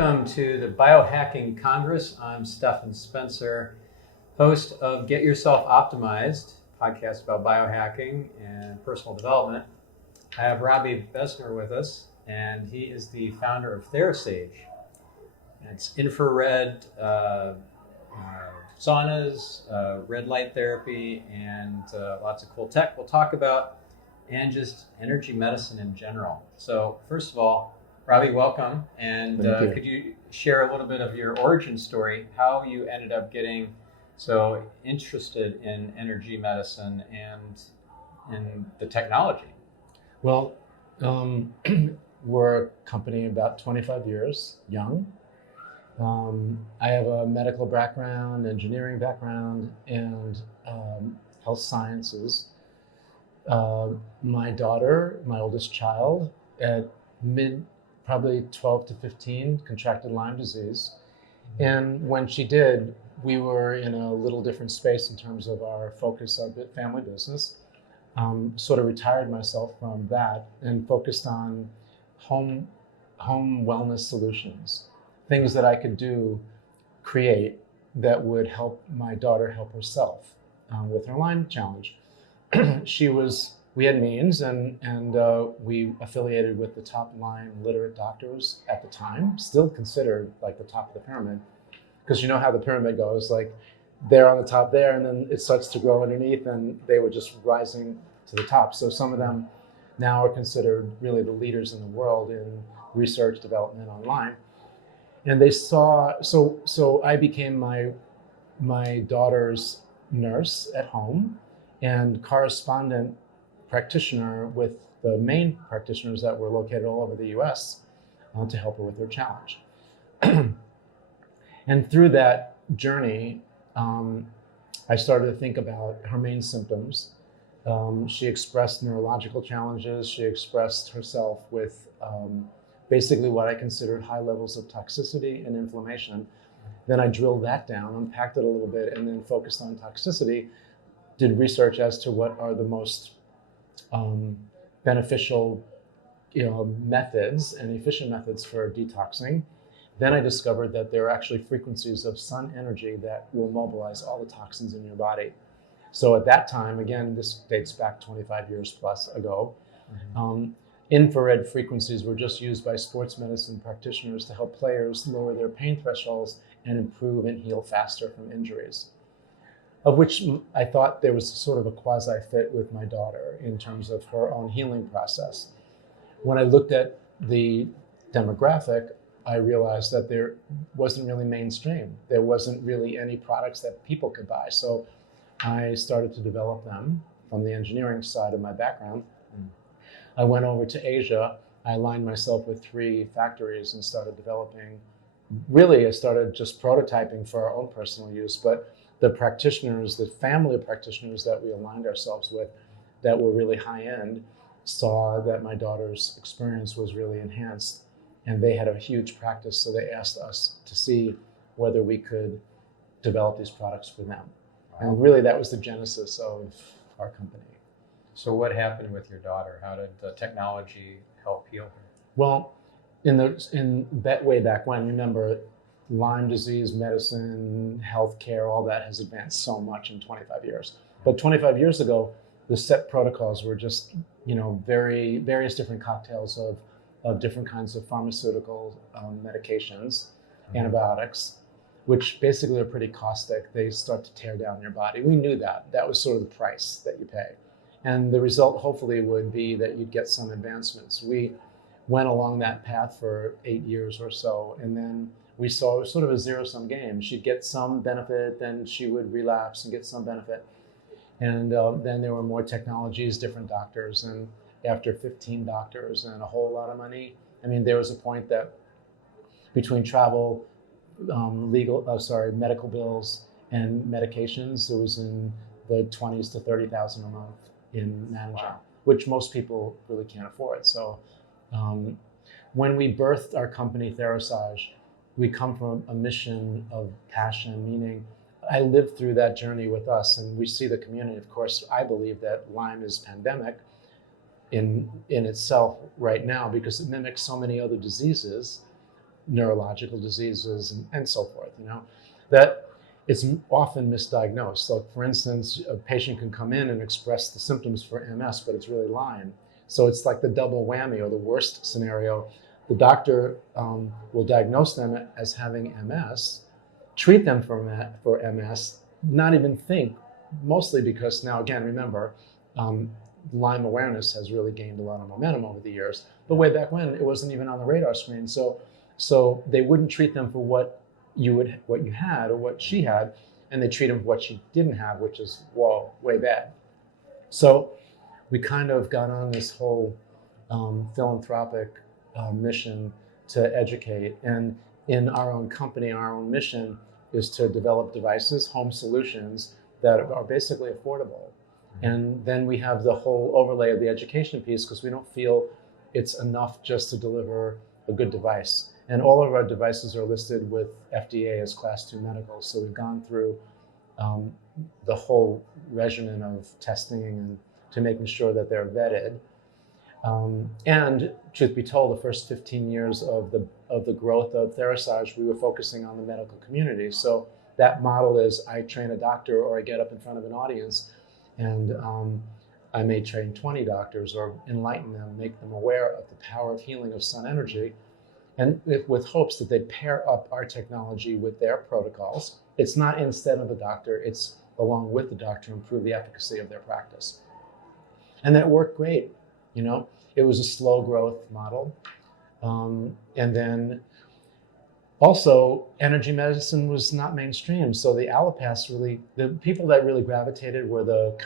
welcome to the Biohacking Congress. I'm Stephan Spencer, host of Get Yourself Optimized, podcast about biohacking and personal development. I have Robby Besner with us, and he is the founder of Therasage. It's infrared saunas, red light therapy, and lots of cool tech we'll talk about, and just energy medicine in general. So first of all, Robby, welcome. And could you share a little bit of your origin story, how you ended up getting so interested in energy medicine and in the technology? Well, we're a company about 25 years young. I have a medical background, engineering background, and health sciences. My daughter, my oldest child, at probably 12 to 15, contracted Lyme disease. And when she did, we were in a little different space in terms of our focus, our family business. Sort of retired myself from that and focused on home wellness solutions, things that I could create that would help my daughter help herself with her Lyme challenge. We had means, and we affiliated with the top Lyme literate doctors at the time, still considered like the top of the pyramid, because you know how the pyramid goes, like they're on the top there, and then it starts to grow underneath, and they were just rising to the top. So some of them now are considered really the leaders in the world in research development on Lyme. And they saw, so I became my daughter's nurse at home and correspondent practitioner with the main practitioners that were located all over the US to help her with her challenge. And through that journey, I started to think about her main symptoms. She expressed neurological challenges. She expressed herself with basically what I considered high levels of toxicity and inflammation. Then I drilled that down, unpacked it a little bit, and then focused on toxicity, did research as to what are the most beneficial methods and efficient methods for detoxing. Then I discovered that there are actually frequencies of sun energy that will mobilize all the toxins in your body. So at that time, again, this dates back 25 years plus ago, infrared frequencies were just used by sports medicine practitioners to help players lower their pain thresholds and improve and heal faster from injuries, of which I thought there was sort of a quasi-fit with my daughter in terms of her own healing process. When I looked at the demographic, I realized that there wasn't really mainstream. There wasn't really any products that people could buy. So I started to develop them from the engineering side of my background. I went over to Asia. I aligned myself with 3 factories and started developing. Really, I started just prototyping for our own personal use, but the practitioners, the family of practitioners that we aligned ourselves with that were really high end, saw that my daughter's experience was really enhanced, and they had a huge practice, so they asked us to see whether we could develop these products for them. Wow. And really that was the genesis of our company. So what happened with your daughter? How did the technology help heal her? Well, way back when, remember, Lyme disease, medicine, healthcare, all that has advanced so much in 25 years. But 25 years ago, the set protocols were just, various different cocktails of different kinds of pharmaceutical medications, antibiotics, which basically are pretty caustic. They start to tear down your body. We knew that. That was sort of the price that you pay. And the result hopefully would be that you'd get some advancements. We went along that path for 8 years or so, and then we saw sort of a zero-sum game. She'd get some benefit, then she would relapse and get some benefit. And then there were more technologies, different doctors, and after 15 doctors and a whole lot of money, there was a point that between travel, medical bills and medications, it was in the 20s to 30,000 a month in managing, which most people really can't afford. So when we birthed our company, Therasage, we come from a mission of passion, meaning I lived through that journey with us, and we see the community. Of course, I believe that Lyme is pandemic in itself right now because it mimics so many other diseases neurological diseases and so forth, that it's often misdiagnosed. So for instance, a patient can come in and express the symptoms for MS, but it's really Lyme. So it's like the double whammy, or the worst scenario. The doctor will diagnose them as having MS, treat them for MS, not even think, mostly because now, again, remember, Lyme awareness has really gained a lot of momentum over the years. But way back when, it wasn't even on the radar screen. So they wouldn't treat them for what you had or what she had, and they treat them for what she didn't have, which is, whoa, way bad. So we kind of got on this whole philanthropic mission to educate. And in our own company, our own mission is to develop devices, home solutions that are basically affordable. And then we have the whole overlay of the education piece, because we don't feel it's enough just to deliver a good device. And all of our devices are listed with FDA as Class 2 medical. So we've gone through the whole regimen of testing and to making sure that they're vetted. And truth be told, the first 15 years of the growth of Therasage, we were focusing on the medical community. So that model is, I train a doctor, or I get up in front of an audience, and I may train 20 doctors or enlighten them, make them aware of the power of healing of sun energy, and with hopes that they pair up our technology with their protocols. It's not instead of the doctor, it's along with the doctor to improve the efficacy of their practice. And that worked great. It was a slow growth model. And then also, energy medicine was not mainstream. So the allopaths the people that really gravitated were the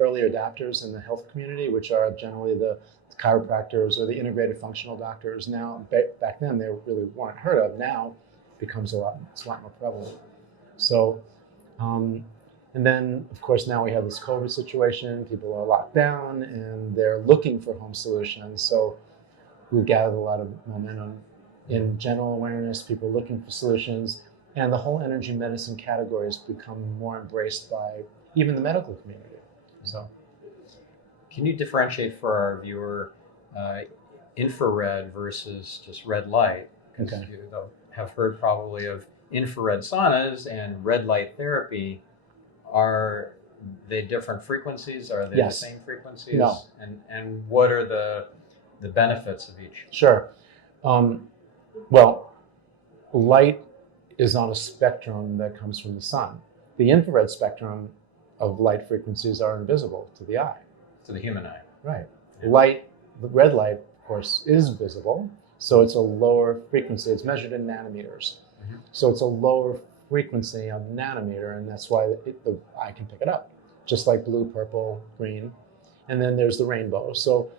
early adopters in the health community, which are generally the chiropractors or the integrated functional doctors. Now, back then, they really weren't heard of. Now, it becomes a lot more prevalent. So, and then, of course, now we have this COVID situation. People are locked down, and they're looking for home solutions. So we've gathered a lot of momentum in general awareness, people looking for solutions, and the whole energy medicine category has become more embraced by even the medical community. So, can you differentiate for our viewer infrared versus just red light? Because you have heard probably of infrared saunas and red light therapy. Are they different frequencies? Are they the same frequencies? No. And what are the benefits of each? Sure. Well, light is on a spectrum that comes from the sun. The infrared spectrum of light frequencies are invisible to the eye. To the human eye. Right. Light, the red light, of course, is visible. So it's a lower frequency. It's measured in nanometers. Mm-hmm. So it's a lower frequency of nanometer, and that's why the eye can pick it up, just like blue, purple, green. And then there's the rainbow. So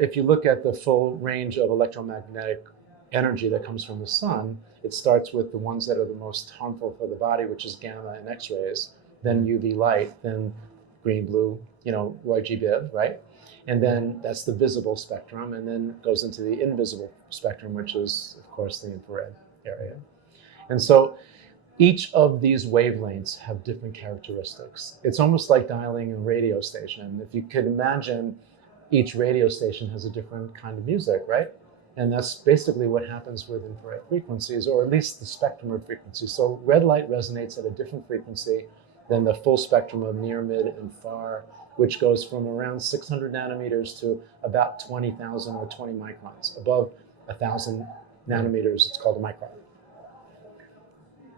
if you look at the full range of electromagnetic energy that comes from the sun, it starts with the ones that are the most harmful for the body, which is gamma and X-rays, then UV light, then green, blue, Roy G. Biv, right? And then that's the visible spectrum, and then it goes into the invisible spectrum, which is, of course, the infrared area. And so each of these wavelengths have different characteristics. It's almost like dialing a radio station. If you could imagine, each radio station has a different kind of music, right? And that's basically what happens with infrared frequencies, or at least the spectrum of frequencies. So red light resonates at a different frequency than the full spectrum of near, mid, and far, which goes from around 600 nanometers to about 20,000 or 20 microns. Above 1,000 nanometers, it's called a micron.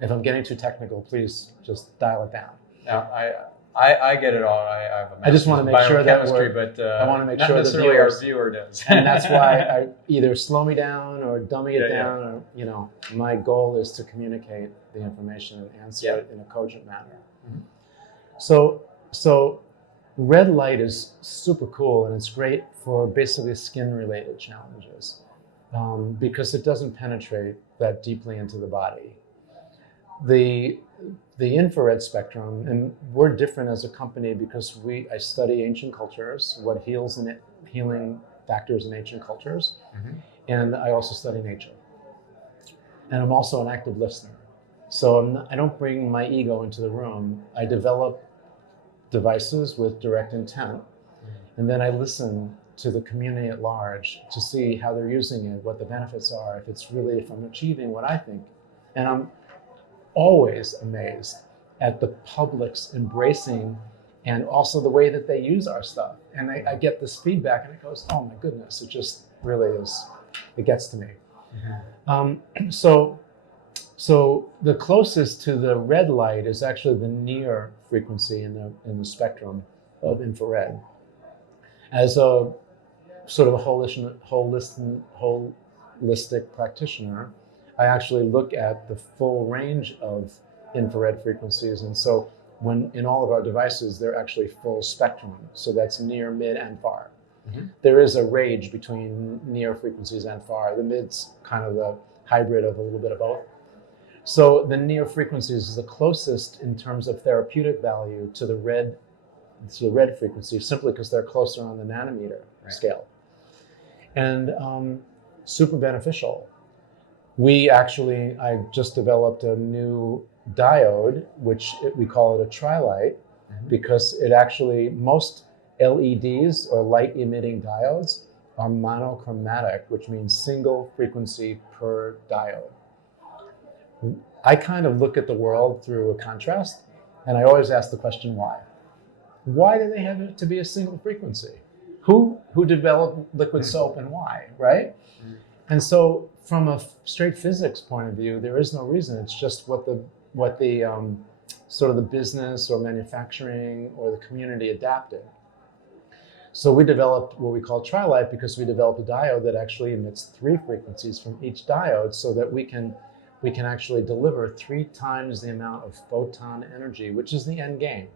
If I'm getting too technical, please just dial it down. Now, I get it all. I just want to make sure that I want to make not sure necessarily our viewer does. And that's why I either slow me down or dummy it down, or my goal is to communicate the information and answer it in a cogent manner. Mm-hmm. So red light is super cool, and it's great for basically skin-related challenges because it doesn't penetrate that deeply into the body. The infrared spectrum, and we're different as a company because I study ancient cultures, what healing factors in ancient cultures, mm-hmm. and I also study nature. And I'm also an active listener. So I don't bring my ego into the room. I develop devices with direct intent, mm-hmm. and then I listen to the community at large to see how they're using it, what the benefits are, if I'm achieving what I think. And I'm always amazed at the public's embracing and also the way that they use our stuff. And I get this feedback and it goes, oh my goodness, it just really is, it gets to me. Mm-hmm. So the closest to the red light is actually the near frequency in the spectrum of infrared. As a sort of a holistic practitioner, I actually look at the full range of infrared frequencies. And so when in all of our devices, they're actually full spectrum. So that's near, mid, and far. Mm-hmm. There is a range between near frequencies and far. The mid's kind of the hybrid of a little bit of both. So the near frequencies is the closest in terms of therapeutic value to the red frequency, simply because they're closer on the nanometer scale. And super beneficial. I just developed a new diode, which we call it a Trilite, mm-hmm. because it actually, most LEDs or light emitting diodes are monochromatic, which means single frequency per diode. I kind of look at the world through a contrast, and I always ask the question, why? Why do they have it to be a single frequency? Who developed liquid soap and why, right? Mm-hmm. And so from a straight physics point of view, there is no reason. It's just what the sort of the business or manufacturing or the community adapted. So we developed what we call Trilite because we developed a diode that actually emits 3 frequencies from each diode, so that we can actually deliver 3 times the amount of photon energy, which is the end game.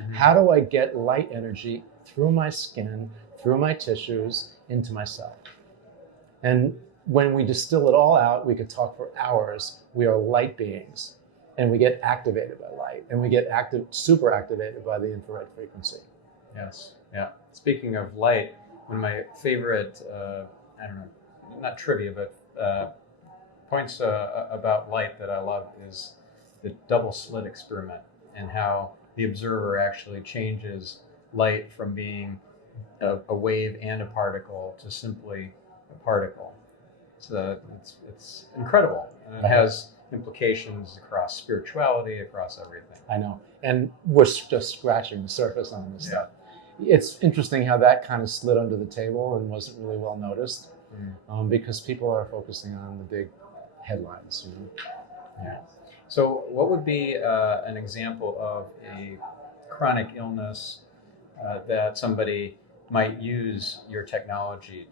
Mm-hmm. How do I get light energy through my skin, through my tissues, into my cell? And when we distill it all out, we could talk for hours. We are light beings, and we get activated by light, and we get super activated by the infrared frequency. Yes, yeah. Speaking of light, one of my favorite, not trivia, but points about light that I love is the double slit experiment, and how the observer actually changes light from being a wave and a particle to simply a particle. So it's incredible, and it has implications across spirituality, across everything. I know, and we're just scratching the surface on this stuff. It's interesting how that kind of slid under the table and wasn't really well noticed, because people are focusing on the big headlines. You know? Yeah. So what would be an example of a chronic illness that somebody might use your technology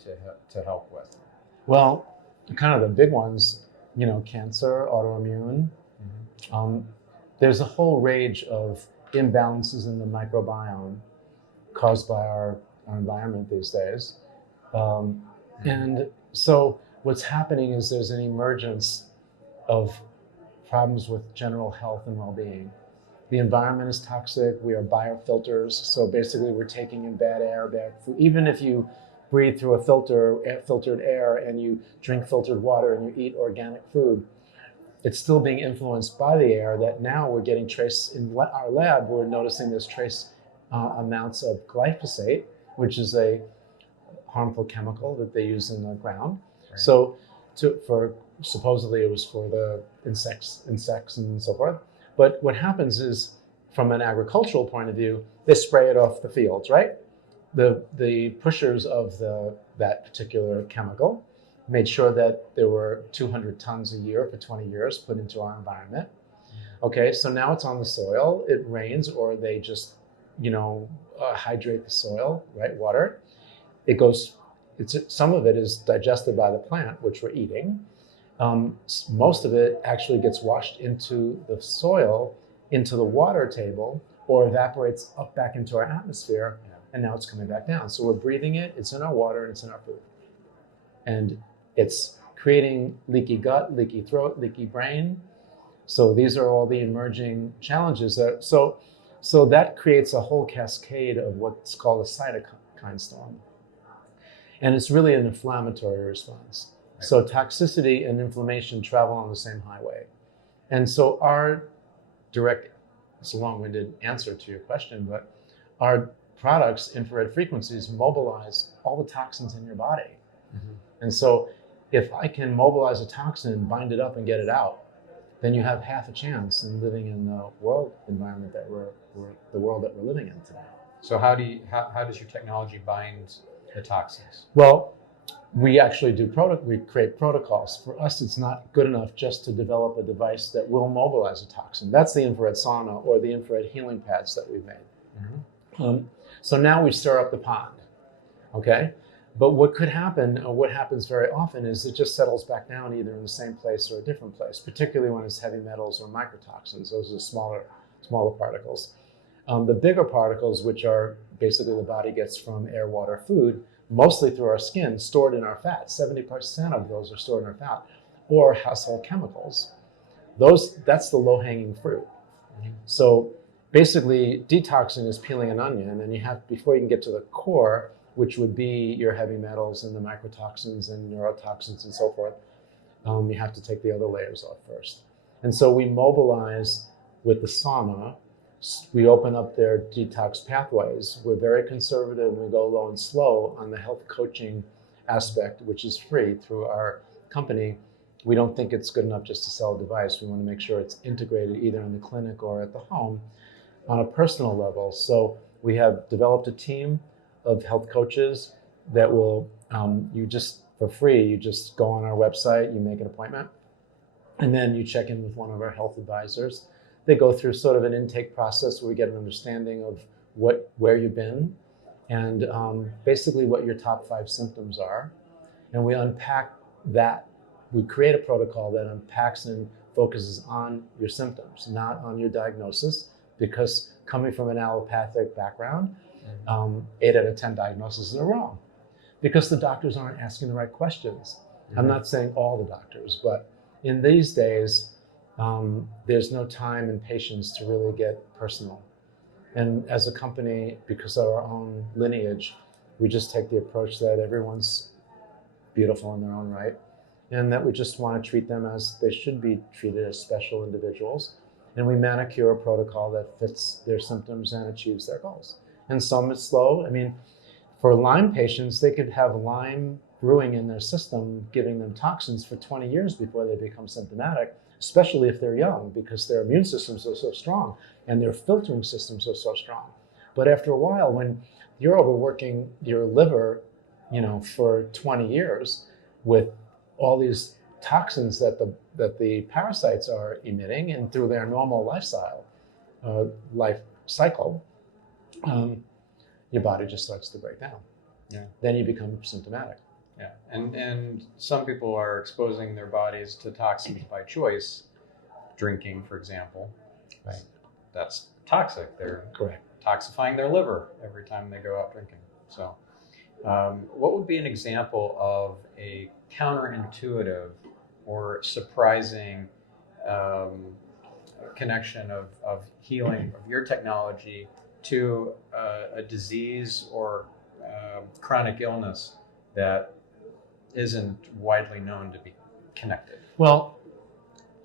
to help with? Well, kind of the big ones, cancer, autoimmune. Mm-hmm. There's a whole range of imbalances in the microbiome caused by our environment these days. And so what's happening is there's an emergence of problems with general health and well-being. The environment is toxic. We are biofilters. So basically we're taking in bad air, bad food. Even if you breathe through filtered air, and you drink filtered water, and you eat organic food, it's still being influenced by the air. That now we're getting trace in our lab. We're noticing there's trace amounts of glyphosate, which is a harmful chemical that they use in the ground. Right. So supposedly it was for the insects and so forth. But what happens is, from an agricultural point of view, they spray it off the fields, right? The pushers of that particular chemical made sure that there were 200 tons a year for 20 years put into our environment. Okay, so now it's on the soil. It rains, or they just, hydrate the soil, right? Water. Some of it is digested by the plant, which we're eating. Most of it actually gets washed into the soil, into the water table, or evaporates up back into our atmosphere. And now it's coming back down. So we're breathing it, it's in our water, and it's in our food. And it's creating leaky gut, leaky throat, leaky brain. So these are all the emerging challenges. So that creates a whole cascade of what's called a cytokine storm. And it's really an inflammatory response. Right. So toxicity and inflammation travel on the same highway. And so it's a long-winded answer to your question, but our products, infrared frequencies, mobilize all the toxins in your body. Mhm. And so if I can mobilize a toxin, bind it up and get it out, then you have half a chance in living in the world environment that the world that we're living in today. So how does your technology bind the toxins? Well, we actually we create protocols. For us, it's not good enough just to develop a device that will mobilize a toxin. That's the infrared sauna or the infrared healing pads that we've made. Mm-hmm. So now we stir up the pond, okay? But what could happen, or what happens very often, is it just settles back down either in the same place or a different place, particularly when it's heavy metals or microtoxins. Those are smaller particles. The bigger particles, which are basically the body gets from air, water, food, mostly through our skin, stored in our fat. 70% of those are stored in our fat, or household chemicals. That's the low-hanging fruit. Mm-hmm. So basically, detoxing is peeling an onion, and before you can get to the core, which would be your heavy metals and the microtoxins and neurotoxins and so forth, you have to take the other layers off first. And so we mobilize with the sauna. We open up their detox pathways. We're very conservative, and we go low and slow on the health coaching aspect, which is free through our company. We don't think it's good enough just to sell a device. We want to make sure it's integrated either in the clinic or at the home on a personal level. So we have developed a team of health coaches that will, for free, you just go on our website, you make an appointment, and then you check in with one of our health advisors. They go through sort of an intake process where we get an understanding of where you've been and basically what your top 5 symptoms are. And we unpack that. We create a protocol that unpacks and focuses on your symptoms, not on your diagnosis, because coming from an allopathic background, 8 out of 10 diagnoses are wrong because the doctors aren't asking the right questions. Mm-hmm. I'm not saying all the doctors, but in these days, there's no time and patience to really get personal. And as a company, because of our own lineage, we just take the approach that everyone's beautiful in their own right, and that we just want to treat them as they should be treated, as special individuals. And we manicure a protocol that fits their symptoms and achieves their goals. And some is slow. I mean, for Lyme patients, they could have Lyme brewing in their system, giving them toxins for 20 years before they become symptomatic, especially if they're young, because their immune systems are so strong and their filtering systems are so strong. But after a while, when you're overworking your liver, for 20 years with all these toxins that the parasites are emitting and through their normal life cycle, your body just starts to break down. Yeah. Then you become symptomatic. Yeah, and some people are exposing their bodies to toxins by choice, drinking, for example. Right. That's toxic. They're correct. Toxifying their liver every time they go out drinking. So, what would be an example of a counterintuitive or surprising connection of healing of your technology to a disease or chronic illness that isn't widely known to be connected? Well,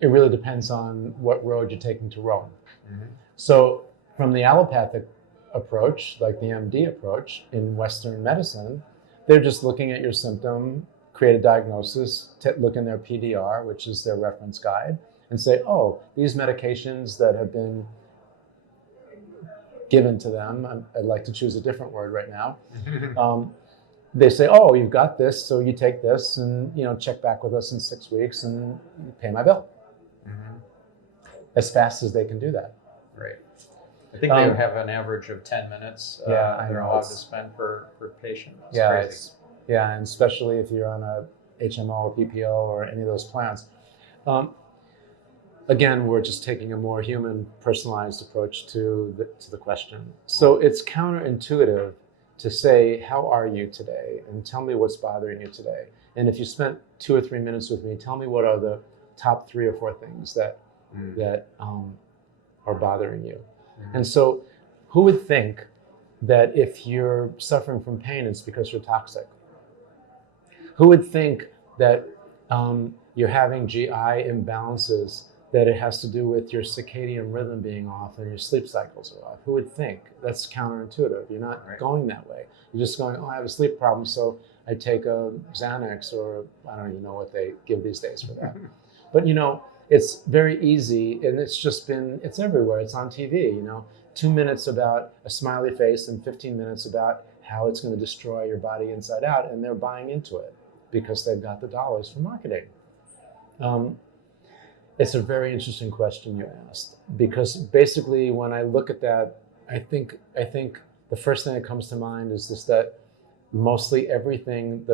it really depends on what road you're taking to Rome. Mm-hmm. So from the allopathic approach, like the MD approach in Western medicine, they're just looking at your symptom, create a diagnosis, look in their PDR, which is their reference guide, and say, oh, these medications that have been given to them, I'd like to choose a different word right now, they say, oh, you've got this, so you take this and check back with us in 6 weeks and pay my bill. Mm-hmm. As fast as they can do that. Right. I think they have an average of 10 minutes they're allowed to spend per patient. That's crazy. And especially if you're on a HMO or PPO or any of those plans. Again, we're just taking a more human, personalized approach to the question. So it's counterintuitive to say, how are you today? And tell me what's bothering you today. And if you spent 2 or 3 minutes with me, tell me what are the top 3 or 4 things that are bothering you. Mm-hmm. And so who would think that if you're suffering from pain, it's because you're toxic? Who would think that you're having GI imbalances that it has to do with your circadian rhythm being off and your sleep cycles are off. Who would think? That's counterintuitive. You're not going that way. You're just going, oh, I have a sleep problem, so I take a Xanax, or I don't even know what they give these days for that. But you know, it's very easy, and it's everywhere. It's on TV, you know. 2 minutes about a smiley face and 15 minutes about how it's going to destroy your body inside out, and they're buying into it because they've got the dollars for marketing. It's a very interesting question you asked, because basically when I look at that, I think the first thing that comes to mind is just that mostly everything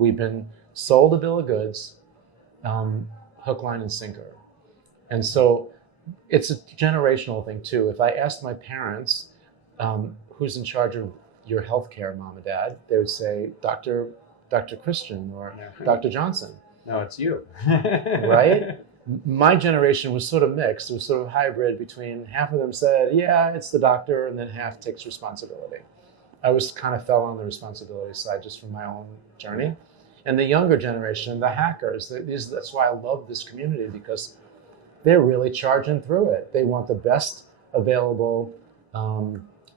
we've been sold a bill of goods, hook, line, and sinker. And so it's a generational thing too. If I asked my parents, who's in charge of your healthcare, mom and dad, they would say, Dr. Christian or Dr. Johnson. No, it's you. Right? My generation was sort of mixed. It was sort of hybrid between half of them said, yeah, it's the doctor, and then half takes responsibility. I was kind of fell on the responsibility side just from my own journey. And the younger generation, the hackers, that's why I love this community, because they're really charging through it. They want the best available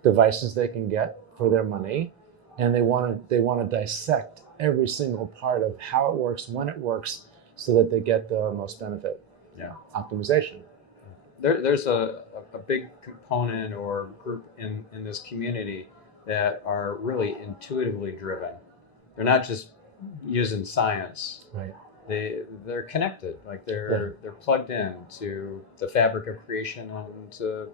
devices they can get for their money, and they want to dissect every single part of how it works, when it works, so that they get the most benefit. Yeah. Optimization. There's a big component or group in this community that are really intuitively driven. They're not just using science. Right. They're connected. Like they're plugged in to the fabric of creation and to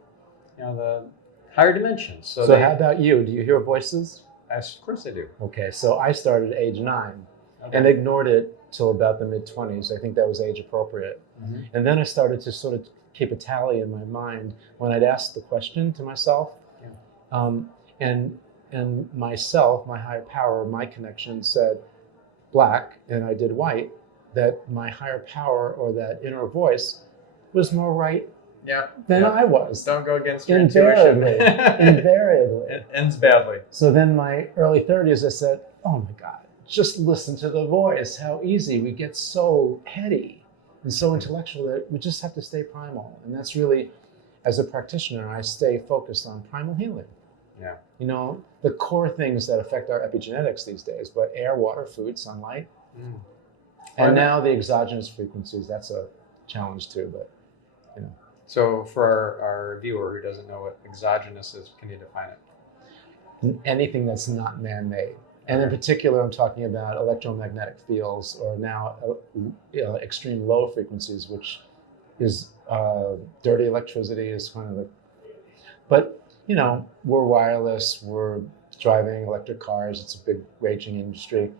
the higher dimensions. So how about you? Do you hear voices? Of course I do. Okay, so I started at age 9 and ignored it till about the mid-20s. I think that was age appropriate. Mm-hmm. And then I started to sort of keep a tally in my mind when I'd ask the question to myself. Yeah. And myself, my higher power, my connection said black, and I did white, that my higher power or that inner voice was more right than I was. Don't go against your Invariably. intuition. Invariably. It ends badly. So then my early 30s, I said, oh my God, just listen to the voice. How easy. We get so heady and so intellectual that we just have to stay primal. And that's really, as a practitioner, I stay focused on primal healing. Yeah. You know, the core things that affect our epigenetics these days, but air, water, food, sunlight. And now the exogenous frequencies, that's a challenge too, but you know. So for our viewer who doesn't know what exogenous is, can you define it? Anything that's not man-made. And in particular, I'm talking about electromagnetic fields, or now extreme low frequencies, which is dirty electricity is kind of the, but you know, we're wireless, we're driving electric cars, it's a big raging industry.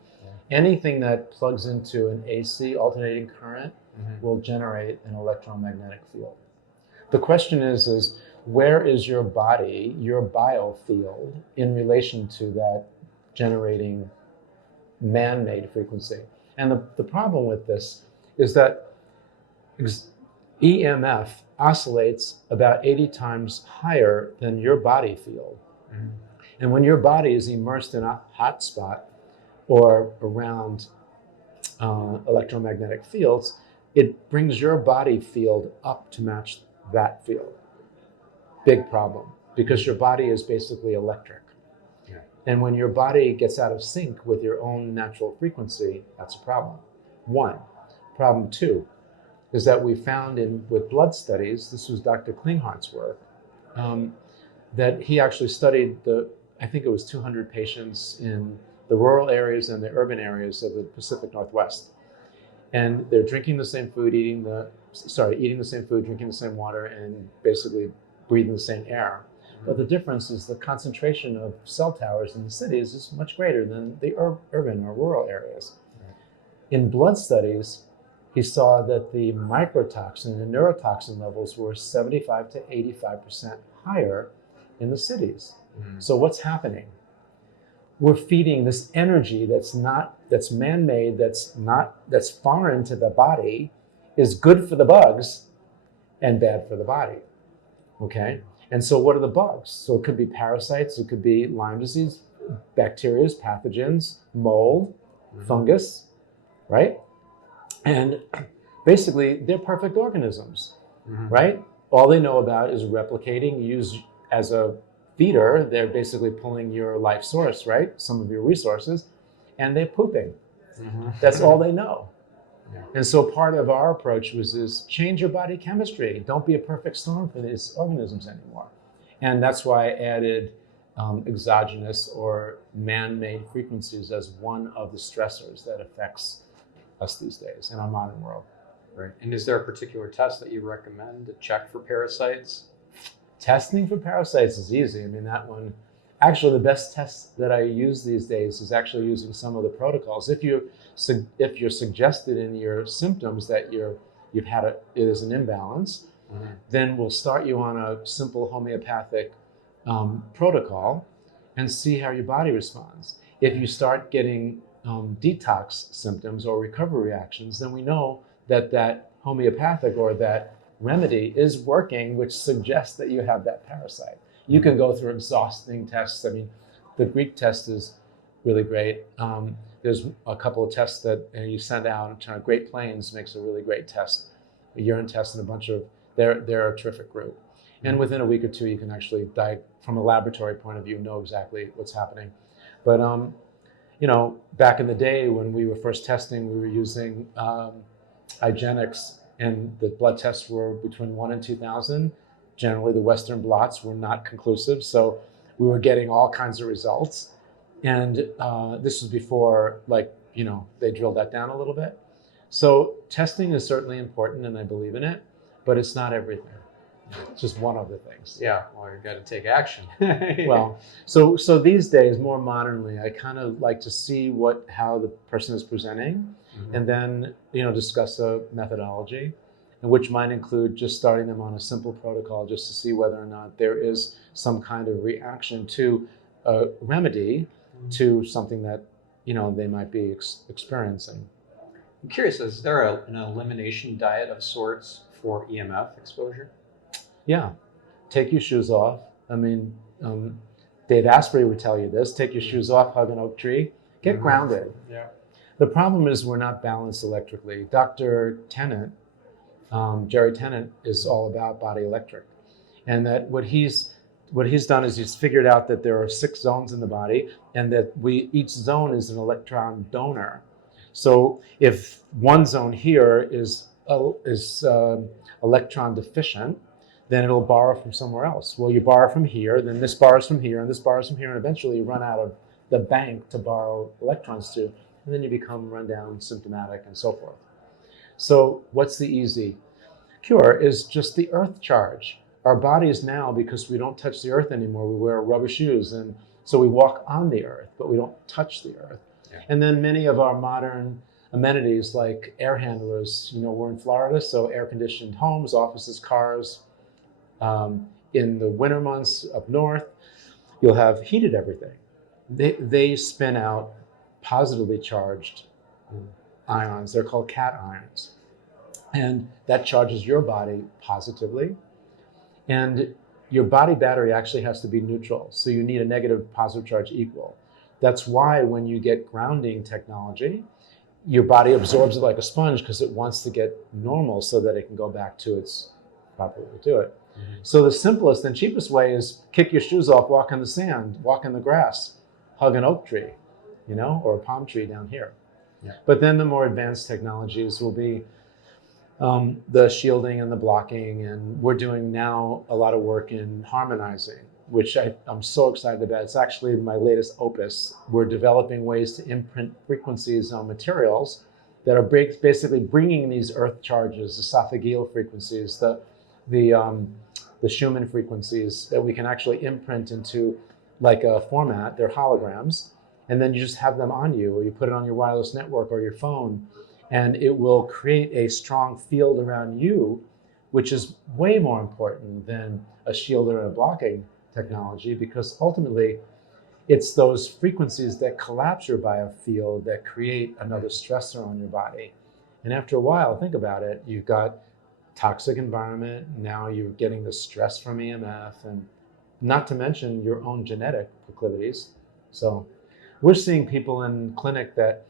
Anything that plugs into an AC, alternating current, will generate an electromagnetic field. The question is where is your body, your biofield, in relation to that generating man-made frequency? And the problem with this is that EMF oscillates about 80 times higher than your body field. And when your body is immersed in a hot spot or around electromagnetic fields, it brings your body field up to match that field. Big problem, because your body is basically electric. Yeah. And when your body gets out of sync with your own natural frequency, that's a problem. One. Problem two is that we found with blood studies, this was Dr. Klinghart's work, that he actually studied I think it was 200 patients in the rural areas and the urban areas of the Pacific Northwest. And they're drinking the same food, eating the same food, drinking the same water, and basically breathing the same air. But the difference is the concentration of cell towers in the cities is much greater than the urban or rural areas. In blood studies, he saw that the microtoxin and neurotoxin levels were 75 to 85% higher in the cities. So what's happening? We're feeding this energy that's man-made, that's foreign to the body, is good for the bugs and bad for the body. Okay? And so what are the bugs? So it could be parasites, it could be Lyme disease, bacteria, pathogens, mold, fungus, right? And basically they're perfect organisms, right? All they know about is replicating, used as a feeder. They're basically pulling your life source, right? Some of your resources, and they're pooping. That's all they know. Yeah. And so part of our approach was change your body chemistry. Don't be a perfect storm for these organisms anymore. And that's why I added exogenous or man-made frequencies as one of the stressors that affects us these days in our modern world. Right. And is there a particular test that you recommend to check for parasites? Testing for parasites is easy. I mean, that one, actually the best test that I use these days is actually using some of the protocols. If you're suggested in your symptoms that there's an imbalance, then we'll start you on a simple homeopathic protocol and see how your body responds. If you start getting detox symptoms or recovery reactions, then we know that homeopathic or that remedy is working, which suggests that you have that parasite. You can go through exhausting tests. I mean, the Greek test is really great. There's a couple of tests that you send out. Great Plains makes a really great test, a urine test, and a bunch of, they're a terrific group. And within a week or two, you can actually, from a laboratory point of view, know exactly what's happening. But, back in the day when we were first testing, we were using IGeneX, and the blood tests were between 1 and 2,000. Generally, the Western blots were not conclusive, so we were getting all kinds of results. And this was before, they drilled that down a little bit. So testing is certainly important, and I believe in it, but it's not everything. It's just one of the things. Yeah, well, you've got to take action. Well, so these days, more modernly, I kind of like to see how the person is presenting, and then discuss a methodology, and which might include just starting them on a simple protocol just to see whether or not there is some kind of reaction to a remedy to something that they might be experiencing. I'm curious, is there an elimination diet of sorts for EMF exposure? Yeah, take your shoes off. I mean, Dave Asprey would tell you this: take your shoes off, hug an oak tree, get grounded. Yeah. The problem is we're not balanced electrically. Dr. Tennant, Jerry Tennant, is all about body electric, and that what he's done is he's figured out that there are 6 zones in the body, and that each zone is an electron donor. So if one zone here is electron deficient, then it'll borrow from somewhere else. Well, you borrow from here, then this borrows from here, and this borrows from here, and eventually you run out of the bank to borrow electrons to, and then you become run down, symptomatic, and so forth. So what's the easy cure is just the earth charge. Our bodies now, because we don't touch the earth anymore, we wear rubber shoes, and so we walk on the earth, but we don't touch the earth. Yeah. And then many of our modern amenities like air handlers, we're in Florida, so air-conditioned homes, offices, cars. In the winter months up north, you'll have heated everything. They spin out positively charged ions. They're called cat ions. And that charges your body positively. And your body battery actually has to be neutral. So you need a negative positive charge equal. That's why when you get grounding technology, your body absorbs it like a sponge because it wants to get normal so that it can go back to its proper way to do it. So the simplest and cheapest way is kick your shoes off, walk in the sand, walk in the grass, hug an oak tree, or a palm tree down here. Yeah. But then the more advanced technologies will be the shielding and the blocking, and we're doing now a lot of work in harmonizing, which I'm so excited about. It's actually my latest opus. We're developing ways to imprint frequencies on materials that are basically bringing these earth charges, esophageal frequencies, the Schumann frequencies that we can actually imprint into like a format. They're holograms, and then you just have them on you, or you put it on your wireless network or your phone, and it will create a strong field around you, which is way more important than a shield or a blocking technology, because ultimately it's those frequencies that collapse your biofield that create another stressor on your body. And after a while, think about it, you've got toxic environment, now you're getting the stress from EMF, and not to mention your own genetic proclivities. So we're seeing people in clinic that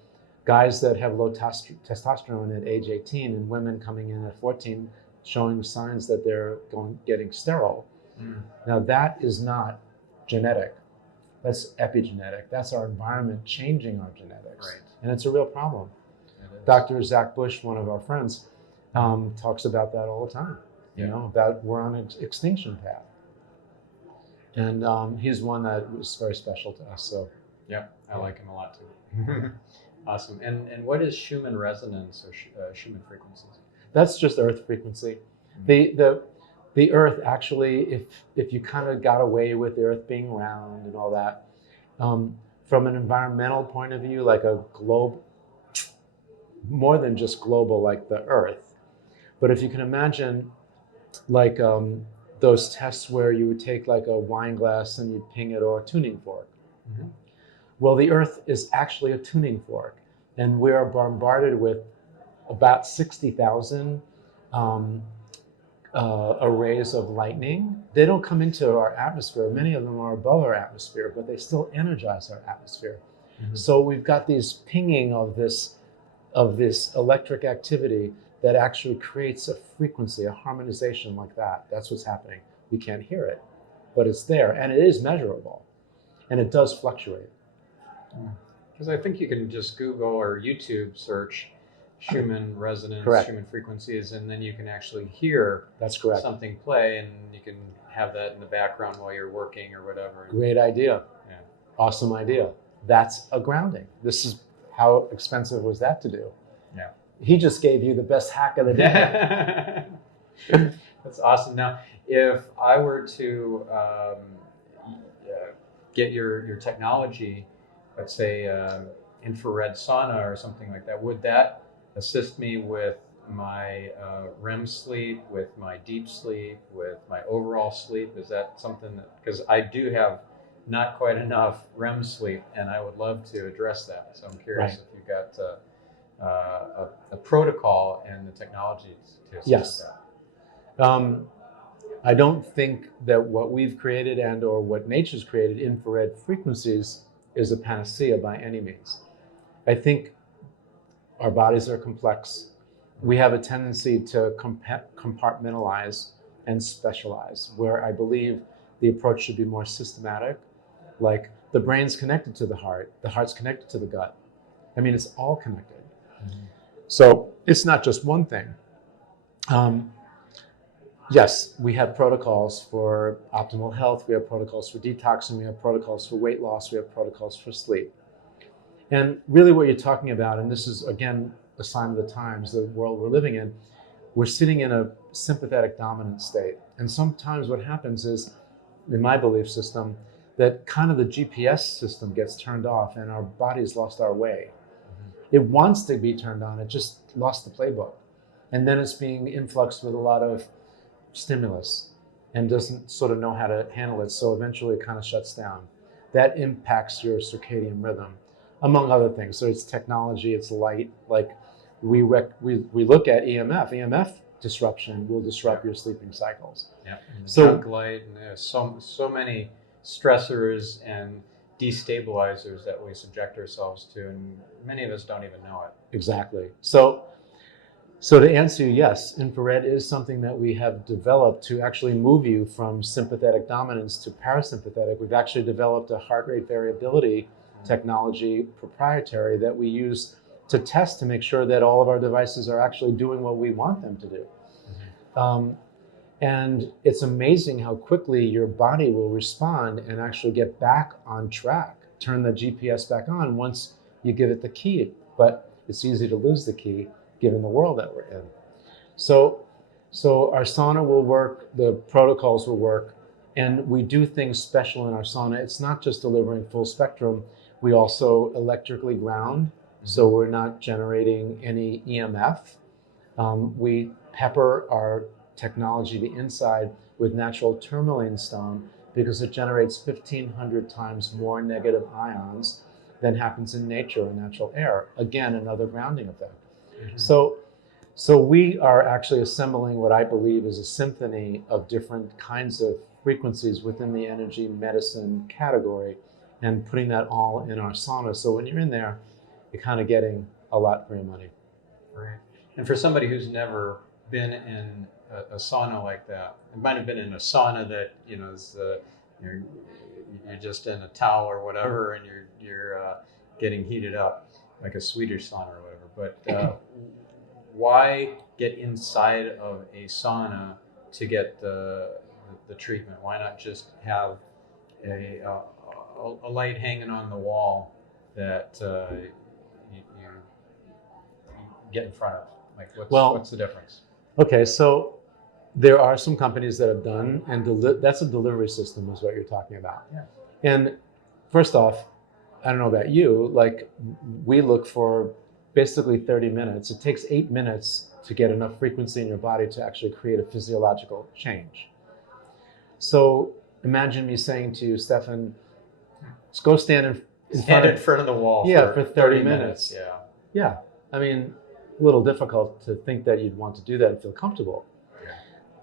guys that have low testosterone at age 18 and women coming in at 14 showing signs that they're getting sterile. Now that is not genetic, that's epigenetic. That's our environment changing our genetics. Right. And it's a real problem. Dr. Zach Bush, one of our friends, talks about that all the time. You know, about we're on an extinction path. And he's one that was very special to us. So yeah, I like him a lot too. Awesome. And what is Schumann resonance or Schumann frequencies? That's just earth frequency. The earth actually, if you kind of got away with the earth being round and all that, from an environmental point of view, like a globe, more than just global like the earth, but if you can imagine like those tests where you would take like a wine glass and you'd ping it, or a tuning fork. Well, the earth is actually a tuning fork, and we are bombarded with about 60,000 arrays of lightning. They don't come into our atmosphere. Many of them are above our atmosphere, but they still energize our atmosphere. So we've got these pinging of this electric activity that actually creates a frequency, a harmonization like that. That's what's happening. We can't hear it, but it's there, and it is measurable, and it does fluctuate. Because I think you can just Google or YouTube search Schumann resonance, correct, Schumann frequencies, and then you can actually hear, that's correct, something play, and you can have that in the background while you're working or whatever. Great idea. Yeah. Awesome idea. That's a grounding. This is how expensive was that to do? Yeah. He just gave you the best hack of the day. That's awesome. Now, if I were to get your technology, let's say infrared sauna or something like that, would that assist me with my REM sleep, with my deep sleep, with my overall sleep? Is that something that, because I do have not quite enough REM sleep, and I would love to address that. So I'm curious if you've got a protocol and the technology to assist that. I don't think that what we've created and or what nature's created, infrared frequencies, is a panacea by any means. I think our bodies are complex. We have a tendency to compartmentalize and specialize, where I believe the approach should be more systematic. Like the brain's connected to the heart's connected to the gut. I mean, it's all connected. So it's not just one thing. Yes, we have protocols for optimal health. We have protocols for detoxing. We have protocols for weight loss. We have protocols for sleep. And really what you're talking about, and this is, again, a sign of the times, the world we're living in, we're sitting in a sympathetic dominant state. And sometimes what happens is, in my belief system, that kind of the GPS system gets turned off and our body's lost our way. It wants to be turned on, it just lost the playbook. And then it's being influxed with a lot of stimulus and doesn't sort of know how to handle it, so eventually it kind of shuts down. That impacts your circadian rhythm, among other things. So it's technology, it's light. Like we look at EMF disruption will disrupt your sleeping cycles. Yeah. So junk light, and there's so many stressors and destabilizers that we subject ourselves to, and many of us don't even know it. Exactly. So to answer you, yes, infrared is something that we have developed to actually move you from sympathetic dominance to parasympathetic. We've actually developed a heart rate variability technology, proprietary, that we use to test to make sure that all of our devices are actually doing what we want them to do. And it's amazing how quickly your body will respond and actually get back on track, turn the GPS back on once you give it the key. But it's easy to lose the key given the world that we're in. So our sauna will work, the protocols will work, and we do things special in our sauna. It's not just delivering full spectrum. We also electrically ground, so we're not generating any EMF. We pepper our technology, the inside, with natural tourmaline stone because it generates 1,500 times more negative ions than happens in nature or natural air. Again, another grounding effect. So we are actually assembling what I believe is a symphony of different kinds of frequencies within the energy medicine category and putting that all in our sauna. So when you're in there, you're kind of getting a lot for your money. Right. And for somebody who's never been in a sauna like that, it might have been in a sauna that, is you're just in a towel or whatever, and you're getting heated up like a Swedish sauna or whatever. But why get inside of a sauna to get the treatment? Why not just have a light hanging on the wall that you get in front of? Like, what's the difference? Okay, so there are some companies that have done, and that's a delivery system is what you're talking about. Yeah. And first off, I don't know about you, like we look for basically 30 minutes. It takes 8 minutes to get enough frequency in your body to actually create a physiological change. So imagine me saying to you, Stephan, let's go stand in front of the wall for 30 minutes. Yeah. Yeah. I mean, a little difficult to think that you'd want to do that and feel comfortable. Yeah.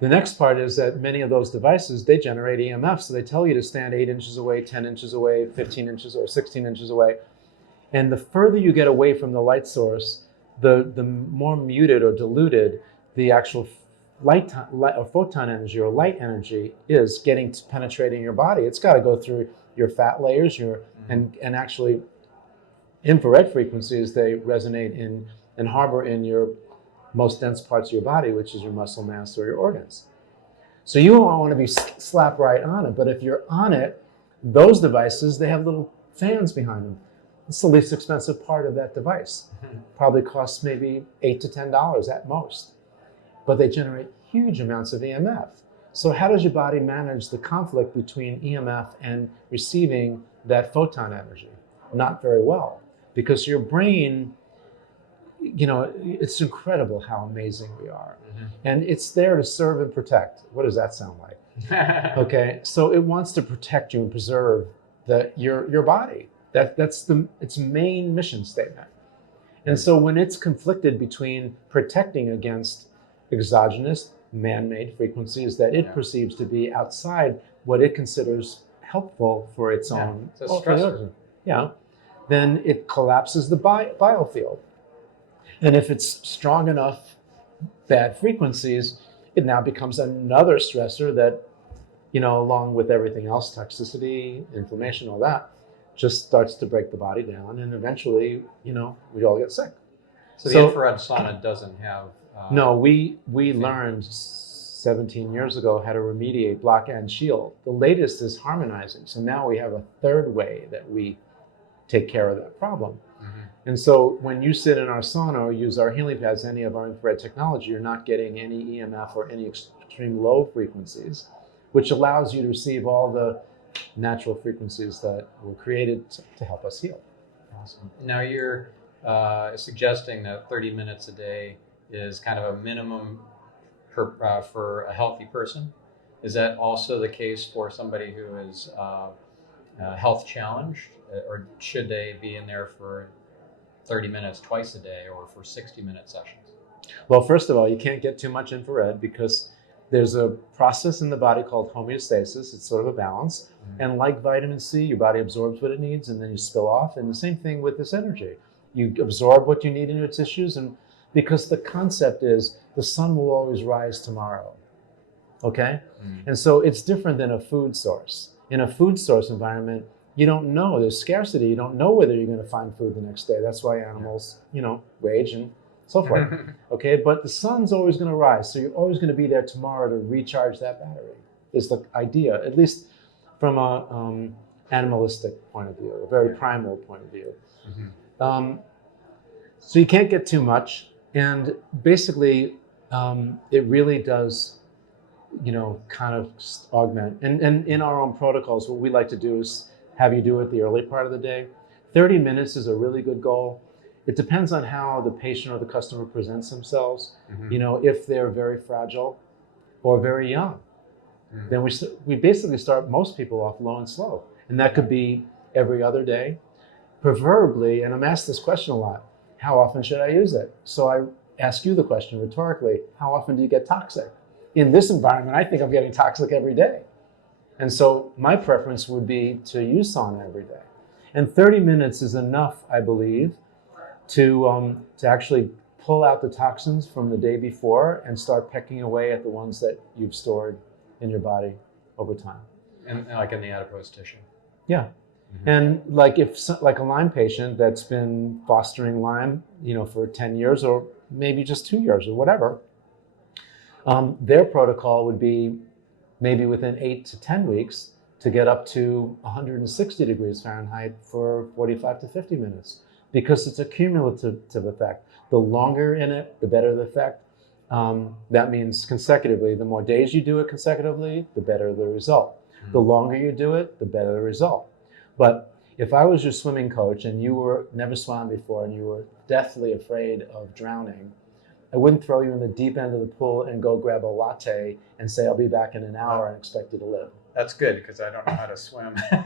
The next part is that many of those devices, they generate EMF, so they tell you to stand 8 inches away, 10 inches away, 15 inches or 16 inches away. And the further you get away from the light source, the more muted or diluted the actual or photon energy or light energy is penetrating your body. It's got to go through your fat layers, and actually infrared frequencies, they resonate in and harbor in your most dense parts of your body, which is your muscle mass or your organs. So you don't want to be slapped right on it, but if you're on it, those devices, they have little fans behind them. It's the least expensive part of that device. Probably costs maybe $8 to $10 at most, but they generate huge amounts of EMF. So how does your body manage the conflict between EMF and receiving that photon energy? Not very well, because your brain, it's incredible how amazing we are. Mm-hmm. And it's there to serve and protect. What does that sound like? Okay, so it wants to protect you and preserve your body. That's its main mission statement. And so when it's conflicted between protecting against exogenous man-made frequencies that it perceives to be outside what it considers helpful for its own stressor. Then it collapses the biofield. And if it's strong enough bad frequencies, it now becomes another stressor that, along with everything else, toxicity, inflammation, all that, just starts to break the body down, and eventually, we all get sick. So the infrared sauna doesn't have... No, we learned 17 years ago how to remediate, block, and shield. The latest is harmonizing. So now we have a third way that we take care of that problem. Mm-hmm. And so when you sit in our sauna or use our healing pads, any of our infrared technology, you're not getting any EMF or any extreme low frequencies, which allows you to receive all the natural frequencies that were created to help us heal. Awesome. Now you're suggesting that 30 minutes a day is kind of a minimum for a healthy person. Is that also the case for somebody who is health challenged, or should they be in there for 30 minutes twice a day or for 60-minute sessions? Well, first of all, you can't get too much infrared because there's a process in the body called homeostasis. It's sort of a balance. Mm-hmm. And like vitamin C, your body absorbs what it needs and then you spill off. And the same thing with this energy. You absorb what you need in your tissues, and because the concept is the sun will always rise tomorrow. Okay? Mm-hmm. And so it's different than a food source. In a food source environment, you don't know. There's scarcity. You don't know whether you're going to find food the next day. That's why animals, rage and so forth. Okay, but the sun's always going to rise, so you're always going to be there tomorrow to recharge that battery. Is the idea, at least from a animalistic point of view, a very primal point of view. Mm-hmm. So you can't get too much, and basically, it really does, kind of augment. And in our own protocols, what we like to do is have you do it the early part of the day. 30 minutes is a really good goal. It depends on how the patient or the customer presents themselves. Mm-hmm. If they're very fragile or very young, mm-hmm. then we basically start most people off low and slow. And that could be every other day, preferably, and I'm asked this question a lot, how often should I use it? So I ask you the question rhetorically, how often do you get toxic? In this environment, I think I'm getting toxic every day. And so my preference would be to use sauna every day. And 30 minutes is enough, I believe, to actually pull out the toxins from the day before and start pecking away at the ones that you've stored in your body over time. And like in the adipose tissue. Yeah. And like like a Lyme patient that's been fostering Lyme, for 10 years or maybe just 2 years or whatever, their protocol would be maybe within 8 to 10 weeks to get up to 160 degrees Fahrenheit for 45 to 50 minutes, because it's a cumulative effect. The longer in it, the better the effect. That means consecutively. The more days you do it consecutively, the better the result. The longer you do it, the better the result. But if I was your swimming coach and you were never swam before and you were deathly afraid of drowning, I wouldn't throw you in the deep end of the pool and go grab a latte and say, I'll be back in an hour and expect you to live. That's good, because I don't know how to swim. I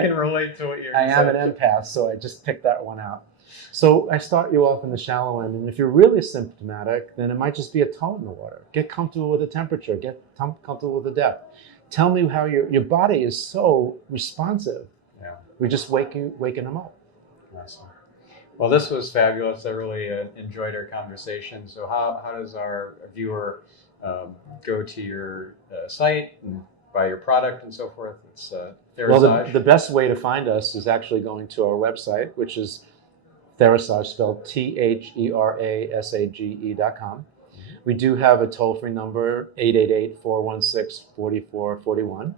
can relate to what you're saying. I am an empath, so I just picked that one out. So I start you off in the shallow end, and if you're really symptomatic, then it might just be a toe in the water. Get comfortable with the temperature. Get comfortable with the depth. Tell me how your body is so responsive. Yeah. We're just waking them up. Awesome. Well, this was fabulous. I really enjoyed our conversation. So how does our viewer go to your site and buy your product and so forth? It's Therasage. Well, the best way to find us is actually going to our website, which is Therasage, spelled THERASAGE.com. We do have a toll-free number, 888-416-4441.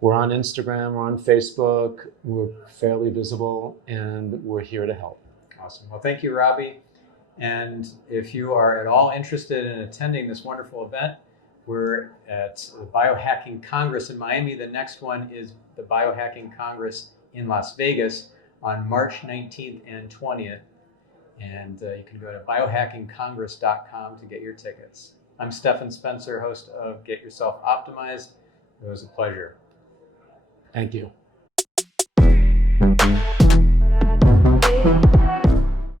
We're on Instagram, we're on Facebook, we're fairly visible, and we're here to help. Awesome. Well, thank you, Robby. And if you are at all interested in attending this wonderful event, we're at the Biohacking Congress in Miami. The next one is the Biohacking Congress in Las Vegas on March 19th and 20th. And you can go to biohackingcongress.com to get your tickets. I'm Stephan Spencer, host of Get Yourself Optimized. It was a pleasure. Thank you.